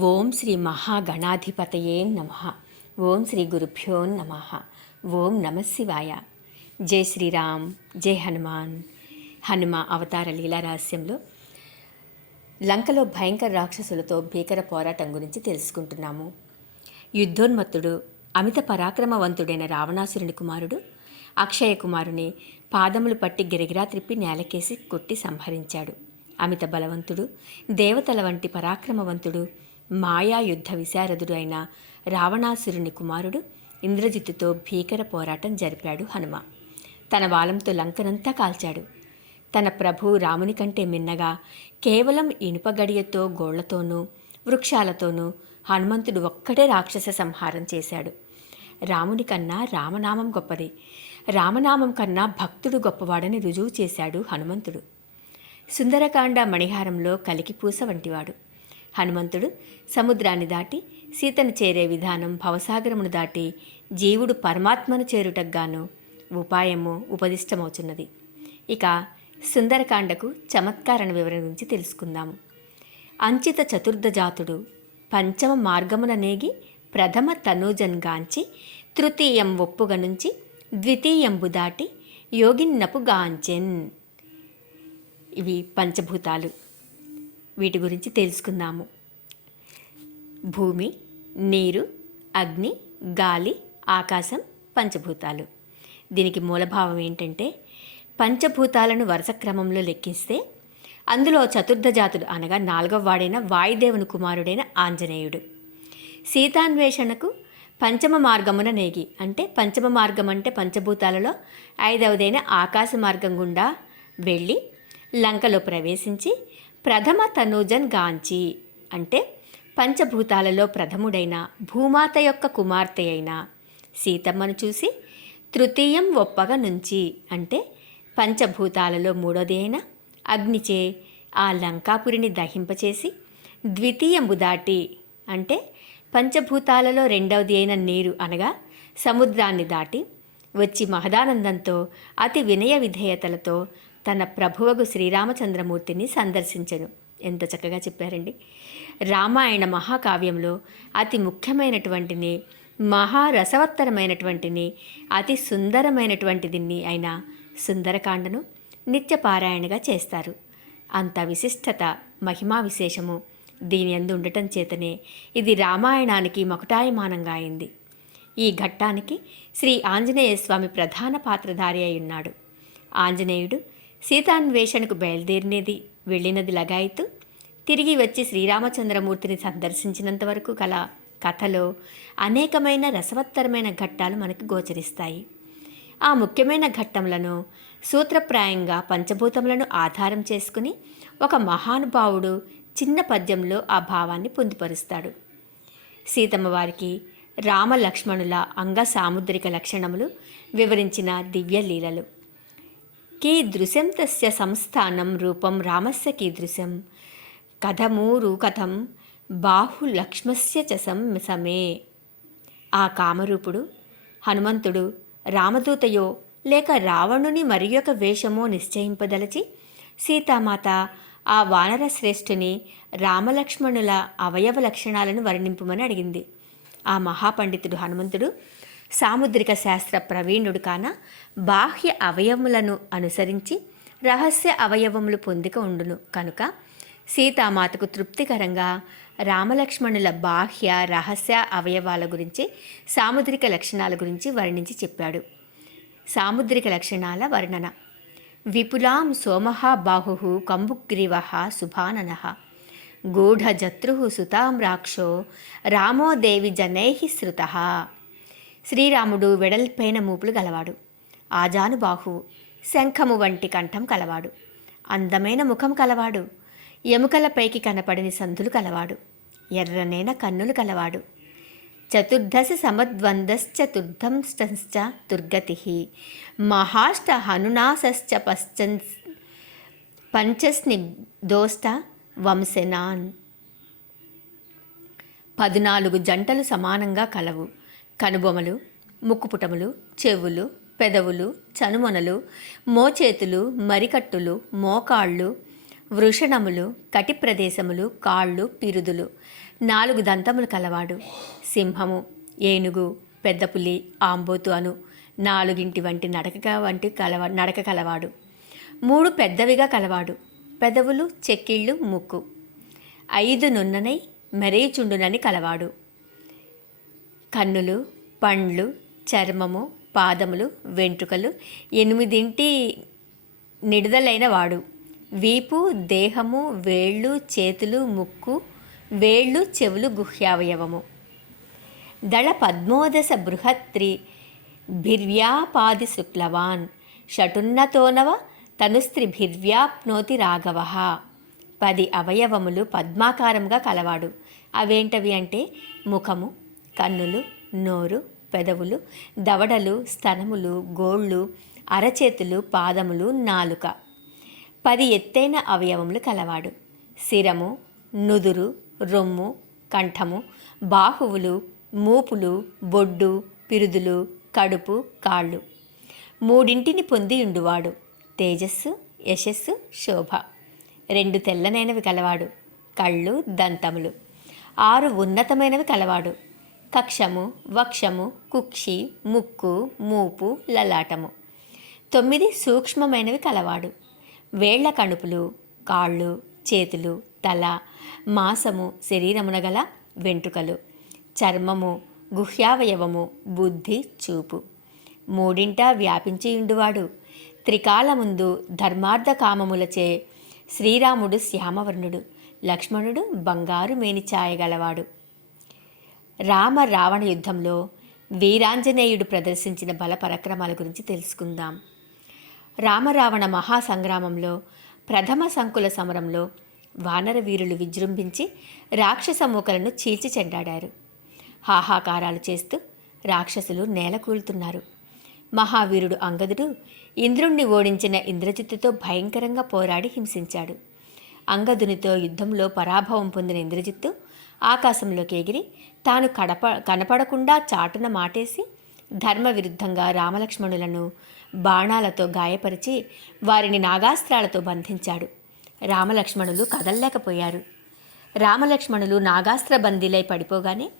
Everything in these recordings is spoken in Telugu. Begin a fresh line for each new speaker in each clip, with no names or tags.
ఓం శ్రీ మహాగణాధిపతయే నమ. ఓం శ్రీ గురుభ్యో నమ. ఓం నమ శివాయ. జై శ్రీరామ్ జై హనుమాన్. హనుమ అవతార లీలారహస్యంలో లంకలో భయంకర రాక్షసులతో భీకర పోరాటం గురించి తెలుసుకుంటున్నాము. యుద్ధోన్మత్తుడు అమిత పరాక్రమవంతుడైన రావణాసురుని కుమారుడు అక్షయ కుమారుని పాదములు పట్టి గిరిగిరా త్రిప్పి నేలకేసి కొట్టి సంహరించాడు. అమిత బలవంతుడు దేవతల వంటి పరాక్రమవంతుడు మాయాయుద్ధ విశారదుడు అయిన రావణాసురుని కుమారుడు ఇంద్రజిత్తుతో భీకర పోరాటం జరిపాడు హనుమ. తన వాలంతో లంకనంతా కాల్చాడు. తన ప్రభు రాముని కంటే మిన్నగా కేవలం ఇనుప గడియతో గోళ్ళతోనూ వృక్షాలతోనూ హనుమంతుడు ఒక్కడే రాక్షస సంహారం చేశాడు. రాముని కన్నా రామనామం గొప్పది. రామనామం కన్నా భక్తుడు గొప్పవాడని రుజువు చేశాడు హనుమంతుడు. సుందరకాండ మణిహారంలో కలికిపూస వంటివాడు. హనుమంతుడు సముద్రాన్ని దాటి సీతను చేరే విధానం భవసాగరమును దాటి జీవుడు పరమాత్మను చేరుటగ్గాను ఉపాయము ఉపదిష్టమవుతున్నది ఇక సుందరకాండకు చమత్కారణ వివరణ గురించి తెలుసుకుందాము అంచిత చతుర్థ జాతుడు పంచమ మార్గమున నేగి ప్రథమ తనూజన్గాంచి తృతీయం ఒప్పుగ నుంచి ద్వితీయంబు దాటి యోగిన్నపు గాంచెన్. ఇవి పంచభూతాలు. వీటి గురించి తెలుసుకుందాము. భూమి నీరు అగ్ని గాలి ఆకాశం పంచభూతాలు. దీనికి మూలభావం ఏంటంటే పంచభూతాలను వరుస క్రమంలో లెక్కిస్తే అందులో చతుర్థ జాతుడు అనగా నాలుగవ వాడైన వాయుదేవుని కుమారుడైన ఆంజనేయుడు. సీతాన్వేషణకు పంచమ మార్గమున నేగి అంటే పంచమ మార్గం అంటే పంచభూతాలలో ఐదవదైన ఆకాశ మార్గం గుండా వెళ్ళి లంకలో ప్రవేశించి ప్రథమ తనూజన్ గాంచి అంటే పంచభూతాలలో ప్రథముడైన భూమాత యొక్క కుమార్తె అయిన సీతమ్మను చూసి తృతీయం ఒప్పగ నుంచి అంటే పంచభూతాలలో మూడోది అయిన అగ్నిచే ఆ లంకాపురిని దహింపచేసి ద్వితీయంబు దాటి అంటే పంచభూతాలలో రెండవది అయిన నీరు అనగా సముద్రాన్ని దాటి వచ్చి మహదానందంతో అతి వినయ విధేయతలతో తన ప్రభువగు శ్రీరామచంద్రమూర్తిని సందర్శించెను. ఎంత చక్కగా చెప్పారండి. రామాయణ మహాకావ్యంలో అతి ముఖ్యమైనటువంటిని మహారసవత్తరమైనటువంటిని అతి సుందరమైనటువంటిది అయిన సుందరకాండను నిత్యపారాయణగా చేస్తారు. అంత విశిష్టత మహిమా విశేషము దీని అందు ఉండటం చేతనే ఇది రామాయణానికి మకుటాయమానంగా అయింది. ఈ ఘట్టానికి శ్రీ ఆంజనేయ స్వామి ప్రధాన పాత్రధారి అయి ఉన్నాడు. ఆంజనేయుడు సీతాన్వేషణకు బయలుదేరినది. వెళ్ళినది లగాయితూ. తిరిగి వచ్చి శ్రీరామచంద్రమూర్తిని సందర్శించినంత వరకు గల కథలో అనేకమైన రసవత్తరమైన ఘట్టాలు మనకు గోచరిస్తాయి. ఆ ముఖ్యమైన ఘట్టములను సూత్రప్రాయంగా పంచభూతములను ఆధారం చేసుకుని ఒక మహానుభావుడు చిన్న పద్యంలో ఆ భావాన్ని పొందుపరుస్తాడు. సీతమ్మ వారికి రామలక్ష్మణుల అంగ సాముద్రిక లక్షణములు వివరించిన దివ్య లీలలు కీదృశం తస్య సంస్థానం రూపం రామస్య కీదృశం కథమూరు కథం బాహులక్ష్మస్య చ సమే ఆ కామరూపుడు హనుమంతుడు రామదూతయో లేక రావణుని మరి యొక్క వేషమో నిశ్చయింపదలచి సీతామాత ఆ వానర శ్రేష్ఠుని రామలక్ష్మణుల అవయవ లక్షణాలను వర్ణింపుమని అడిగింది. ఆ మహాపండితుడు హనుమంతుడు సాముద్రిక శాస్త్ర ప్రవీణుడు కాన బాహ్య అవయవములను అనుసరించి రహస్య అవయవములు పొందిక ఉండును. కనుక సీతామాతకు తృప్తికరంగా రామలక్ష్మణుల బాహ్య రహస్య అవయవాల గురించి సాముద్రిక లక్షణాల గురించి వర్ణించి చెప్పాడు. సాముద్రిక లక్షణాల వర్ణన. విపులాం సోమహ బాహు కంబుగ్రీవ శుభానన గూఢజత్రు సుతాం రాక్షో రామోదేవి జనై శృత. శ్రీరాముడు వెడల్పైన మూపులు గలవాడు. ఆజానుబాహు శంఖము వంటి కంఠం కలవాడు. అందమైన ముఖం కలవాడు. ఎముకలపైకి కనపడని సంధులు కలవాడు. ఎర్రనైన కన్నులు కలవాడు. చతుర్దశ సమద్వందశ్చతుర్థంశ్చ దుర్గతి మహాష్ట హనునాశ్చ పశ్చన్ పంచస్నిగ్ధోష్ట వంశనాన్. పద్నాలుగు జంటలు సమానంగా కలవు. కనుబొమలు ముక్కుపుటములు చెవులు పెదవులు చనుమొనలు మోచేతులు మరికట్టులు మోకాళ్ళు వృషణములు కటి ప్రదేశములు కాళ్ళు పిరుదులు. నాలుగు దంతములు కలవాడు. సింహము ఏనుగు పెద్దపులి ఆంబోతు అను. నాలుగింటి వంటి నడక వంటి కలవ నడక కలవాడు. మూడు పెద్దవిగా కలవాడు. పెదవులు చెక్కిళ్ళు ముక్కు. ఐదు నున్ననై మెరేచుండునని కలవాడు. కన్నులు పండ్లు చర్మము పాదములు వెంట్రుకలు ఎనిమిదింటి నిడుదలైన వాడు. వీపు దేహము వేళ్ళు చేతులు ముక్కు వేళ్ళు చెవులు గుహ్యావయవము. దళ పద్మోదశ బృహత్రి భిర్వ్యాపాది శుక్లవాన్ షటున్నతోనవ తనుస్త్రిభిర్వ్యాప్నోతి రాఘవ. పది అవయవములు పద్మాకారంగా కలవాడు. అవేంటవి అంటే ముఖము కన్నులు నోరు పెదవులు దవడలు స్తనములు గోళ్ళు అరచేతులు పాదములు నాలుక. పది ఎత్తైన అవయవములు కలవాడు. శిరము నుదురు రొమ్ము కంఠము బాహువులు మూపులు బొడ్డు పిరుదులు కడుపు కాళ్ళు. మూడింటిని పొంది ఉండువాడు. తేజస్సు యశస్సు శోభ. రెండు తెల్లనైనవి కలవాడు. కళ్ళు దంతములు. ఆరు ఉన్నతమైనవి కలవాడు. కక్షము వక్షము కుక్షి ముక్కు మూపు లలాటము. తొమ్మిది సూక్ష్మమైనవి కలవాడు. వేళ్ళ కణుపులు కాళ్ళు చేతులు తల మాసము శరీరమున గల వెంట్రుకలు. చర్మము గుహ్యావయవము బుద్ధి చూపు. మూడింటా వ్యాపించి ఉండువాడు. త్రికాలముందు ధర్మార్థ కామములచే శ్రీరాముడు శ్యామవర్ణుడు. లక్ష్మణుడు బంగారు మేని ఛాయగలవాడు రామ రావణ యుద్ధంలో వీరాంజనేయుడు ప్రదర్శించిన బల పరక్రమాల గురించి తెలుసుకుందాం. రామరావణ మహాసంగ్రామంలో ప్రథమ సంకుల సమరంలో వానర వీరులు విజృంభించి రాక్షస మూకలను చీల్చి చెండాడారు. హాహాకారాలు చేస్తూ రాక్షసులు నేలకూలుతున్నారు మహావీరుడు అంగదుడు ఇంద్రుణ్ణి ఓడించిన ఇంద్రజిత్తుతో భయంకరంగా పోరాడి హింసించాడు. అంగదునితో యుద్ధంలో పరాభవం పొందిన ఇంద్రజిత్తు ఆకాశంలోకి ఎగిరి తాను కడప కనపడకుండా చాటున మాటేసి ధర్మ విరుద్ధంగా రామలక్ష్మణులను బాణాలతో గాయపరిచి వారిని నాగాస్త్రాలతో బంధించాడు. రామలక్ష్మణులు కదల్లేకపోయారు. రామలక్ష్మణులు నాగాస్త్ర బందీలై పడిపోగానే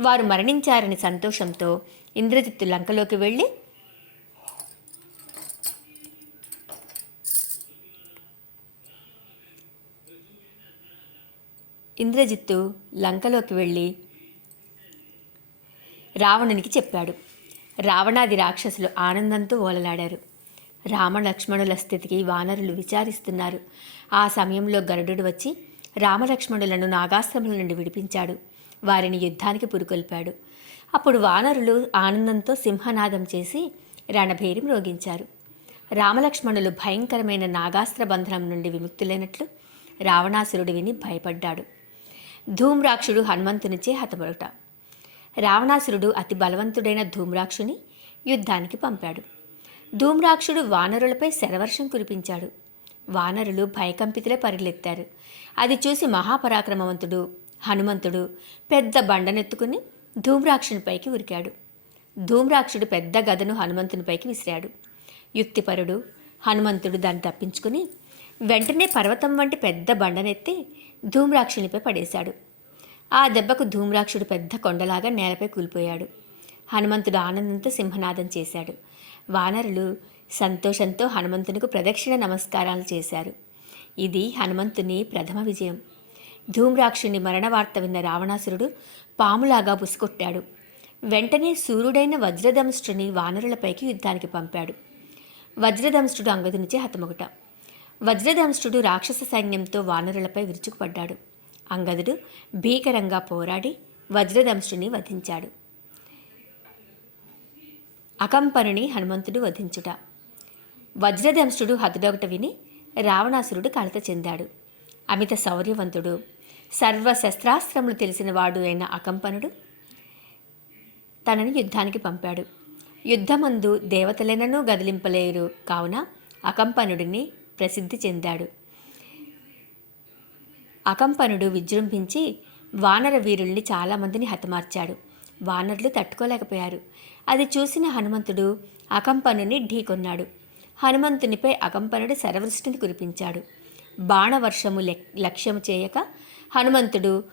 వారు మరణించారని సంతోషంతో ఇంద్రజిత్తు లంకలోకి వెళ్ళి ఇంద్రజిత్తు లంకలోకి వెళ్ళి రావణునికి చెప్పాడు. రావణాది రాక్షసులు ఆనందంతో ఓలలాడారు. రామలక్ష్మణుల స్థితికి వానరులు విచారిస్తున్నారు. ఆ సమయంలో గరుడు వచ్చి రామలక్ష్మణులను నాగాశ్రమం నుండి విడిపించాడు. వారిని యుద్ధానికి పురుకొల్పాడు. అప్పుడు వానరులు ఆనందంతో సింహనాదం చేసి రణభేరి మ్రోగించారు. రామలక్ష్మణులు భయంకరమైన నాగాస్త్ర బంధనం నుండి విముక్తులైనట్లు రావణాసురుడు విని భయపడ్డాడు. ధూమ్రాక్షుడు హనుమంతునిచే హతబడుట. రావణాసురుడు అతి బలవంతుడైన ధూమ్రాక్షుని యుద్ధానికి పంపాడు. ధూమ్రాక్షుడు వానరులపై శరవర్షం కురిపించాడు. వానరులు భయకంపితులే పరిగెత్తారు. అది చూసి మహాపరాక్రమవంతుడు హనుమంతుడు పెద్ద బండనెత్తుకుని ధూమ్రాక్షునిపైకి ఉరికాడు. ధూమ్రాక్షుడు పెద్ద గదను హనుమంతునిపైకి విసిరాడు. యుక్తిపరుడు హనుమంతుడు దాన్ని తప్పించుకుని వెంటనే పర్వతం వంటి పెద్ద బండనెత్తి ధూమ్రాక్షునిపై పడేశాడు. ఆ దెబ్బకు ధూమ్రాక్షుడు పెద్ద కొండలాగా నేలపై కూలిపోయాడు. హనుమంతుడు ఆనందంతో సింహనాదం చేశాడు. వానరులు సంతోషంతో హనుమంతునికి ప్రదక్షిణ నమస్కారాలు చేశారు. ఇది హనుమంతుని ప్రథమ విజయం. ధూమ్రాక్షుని మరణ వార్త విన్న రావణాసురుడు పాములాగా బుసుకొట్టాడు వెంటనే సూర్యుడైన వజ్రదంష్టుని వానరులపైకి యుద్ధానికి పంపాడు. వజ్రదంష్ట్రుడు అంగదునిచే హతమొగట. వజ్రధంష్టుడు రాక్షస సైన్యంతో వానరులపై విరుచుకుపడ్డాడు. అంగదుడు భీకరంగా పోరాడి వజ్రదంష్ట్రుని వధించాడు. అకంపనుని హనుమంతుడు వధించుట. వజ్రదంష్టుడు హతుడొకట విని రావణాసురుడు కలత చెందాడు. అమిత శౌర్యవంతుడు సర్వ శస్త్రాస్త్రములు తెలిసినవాడు అయిన అకంపనుడు తనని యుద్ధానికి పంపాడు. యుద్ధమందు దేవతలైనను గదిలింపలేరు. కావున అకంపనుడిని ప్రసిద్ధి చెందాడు. అకంపనుడు విజృంభించి వానర వీరుల్ని చాలామందిని హతమార్చాడు. వానరులు తట్టుకోలేకపోయారు. అది చూసిన హనుమంతుడు అకంపనుని ఢీకొన్నాడు. హనుమంతునిపై అకంపనుడు శరవృష్టిని కురిపించాడు. బాణవర్షము లక్ లక్ష్యము చేయక హనుమంతుడు